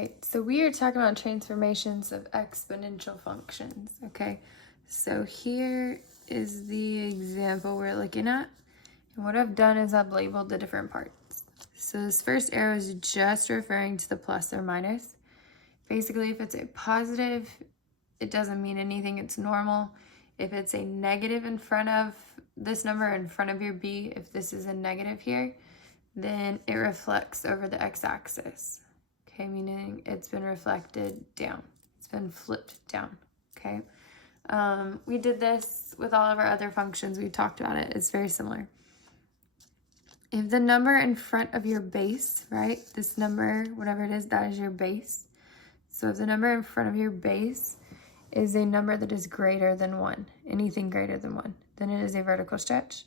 right, so we are talking about transformations of exponential functions, okay? So here is the example we're looking at. And what I've done is I've labeled the different parts. So this first arrow is just referring to the plus or minus. Basically, if it's a positive, it doesn't mean anything, it's normal. If it's a negative in front of this number, in front of your b, if this is a negative here, then it reflects over the x-axis. Okay, meaning it's been reflected down. It's been flipped down, okay? We did this with all of our other functions. We talked about it. It's very similar. If the number in front of your base, right, this number, whatever it is, that is your base. So if the number in front of your base is a number that is greater than 1, anything greater than 1, then it is a vertical stretch.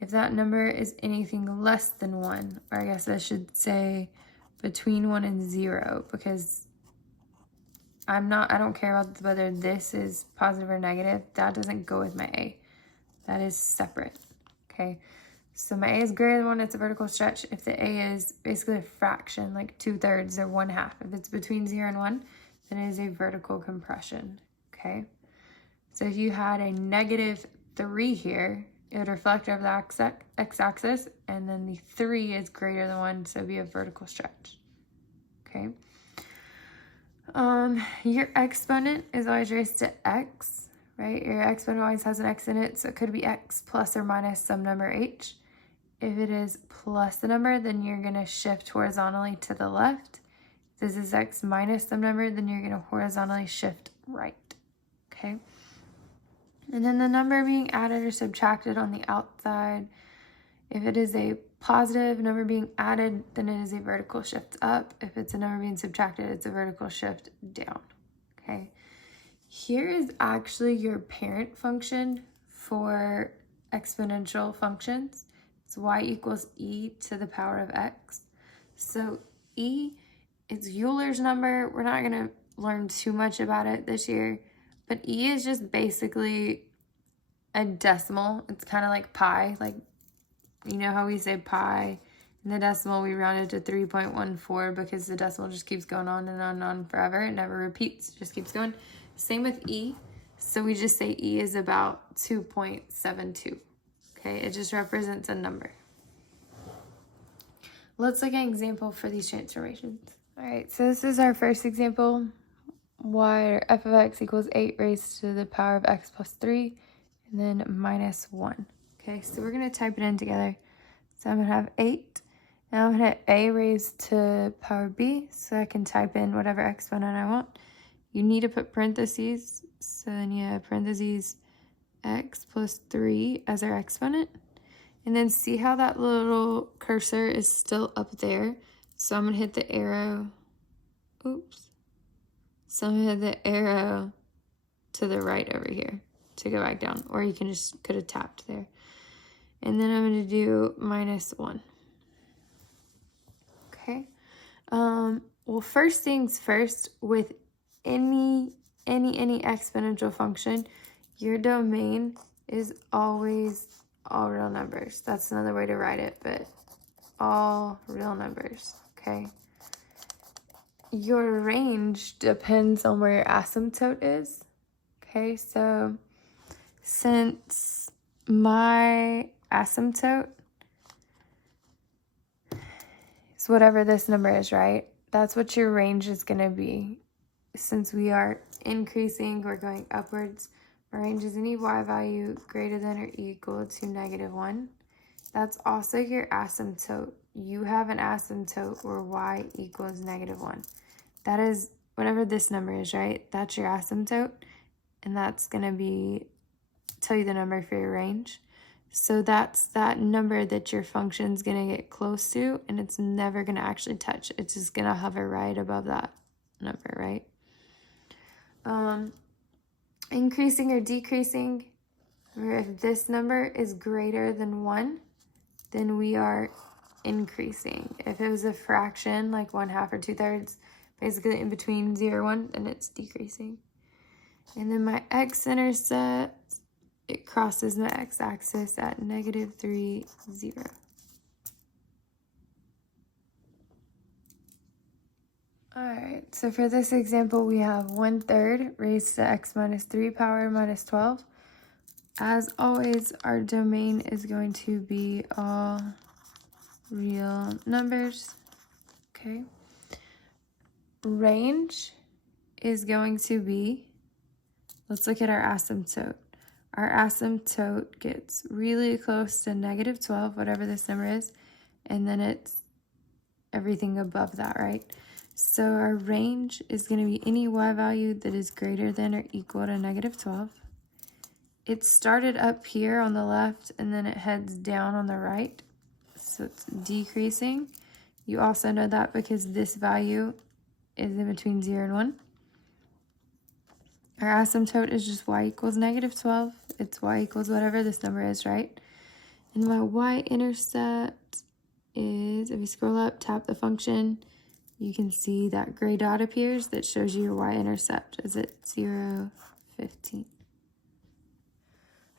If that number is anything less than 1, or I guess I should say between 1 and 0, because I don't care about whether this is positive or negative. That doesn't go with my A. That is separate, okay? So my A is greater than 1, it's a vertical stretch. If the A is basically a fraction, like 2/3 or 1/2, if it's between 0 and 1, then it is a vertical compression, okay? So if you had a -3 here, it would reflect over the x-axis, and then the 3 is greater than 1, so it would be a vertical stretch, okay? Your exponent is always raised to x, right? Your exponent always has an x in it, so it could be x plus or minus some number h. If it is plus the number, then you're going to shift horizontally to the left. If this is x minus some number, then you're going to horizontally shift right, okay? And then the number being added or subtracted on the outside, if it is a positive number being added, then it is a vertical shift up. If it's a number being subtracted, it's a vertical shift down, okay? Here is actually your parent function for exponential functions. It's y equals e to the power of x. So e is Euler's number. We're not going to learn too much about it this year, but e is just basically a decimal. It's kind of like pi, like, you know how we say pi in the decimal, we round it to 3.14 because the decimal just keeps going on and on and on forever. It never repeats, it just keeps going. Same with e. So we just say e is about 2.72. Okay, it just represents a number. Let's look at an example for these transformations. All right, so this is our first example. Y or f of x equals 8 raised to the power of x plus 3, and then minus 1. Okay, so we're going to type it in together. So I'm going to have 8. Now I'm going to hit a raised to power b, so I can type in whatever exponent I want. You need to put parentheses, so then you have parentheses x plus 3 as our exponent. And then see how that little cursor is still up there. So I'm going to hit the arrow. Oops. So I'm going to hit the arrow to the right over here to go back down. Or you can just could have tapped there. And then I'm going to do minus 1. Okay. Well, first things first, with any exponential function, your domain is always all real numbers. That's another way to write it, but all real numbers, okay? Your range depends on where your asymptote is, okay? So since my asymptote is whatever this number is, right? That's what your range is going to be. Since we are increasing, we're going upwards. My range is any y value greater than or equal to -1. That's also your asymptote. You have an asymptote where y equals -1. That is whatever this number is, right? That's your asymptote. And that's going to tell you the number for your range. So that's that number that your function's going to get close to, and it's never going to actually touch. It's just going to hover right above that number, right? Increasing or decreasing, if this number is greater than 1, then we are increasing. If it was a fraction, like 1/2 or 2/3, basically in between 0 and 1, then it's decreasing. And then my x-intercept, it crosses my x-axis at -3, 0. All right, so for this example, we have 1/3 raised to x minus 3 power minus 12. As always, our domain is going to be all real numbers, okay? Range is going to be, let's look at our asymptote. Our asymptote gets really close to -12, whatever this number is, and then it's everything above that, right? So our range is going to be any y value that is greater than or equal to -12. It started up here on the left, and then it heads down on the right, so it's decreasing. You also know that because this value is in between 0 and 1. Our asymptote is just y equals -12. It's y equals whatever this number is, right? And my y-intercept is, if you scroll up, tap the function, you can see that gray dot appears that shows you your y-intercept is at 0, 15.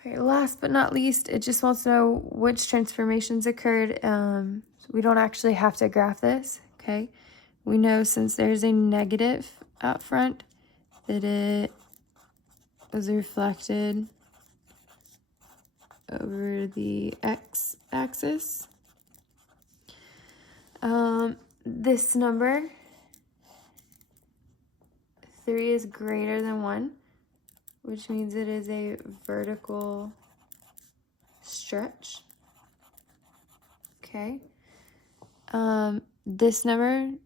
All right, last but not least, it just wants to know which transformations occurred. We don't actually have to graph this, okay? We know since there's a negative out front that it was reflected over the x-axis. This number, 3 is greater than 1, which means it is a vertical stretch, okay? This number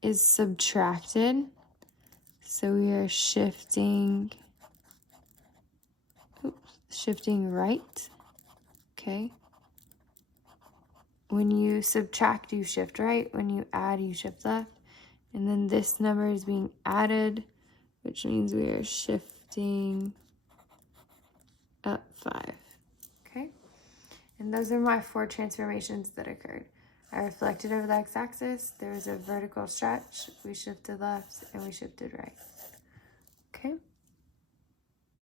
is subtracted, so we are shifting right, okay? When you subtract, you shift right. When you add, you shift left. And then this number is being added, which means we are shifting up 5, okay? And those are my 4 transformations that occurred. I reflected over the x-axis, there was a vertical stretch, we shifted left, and we shifted right.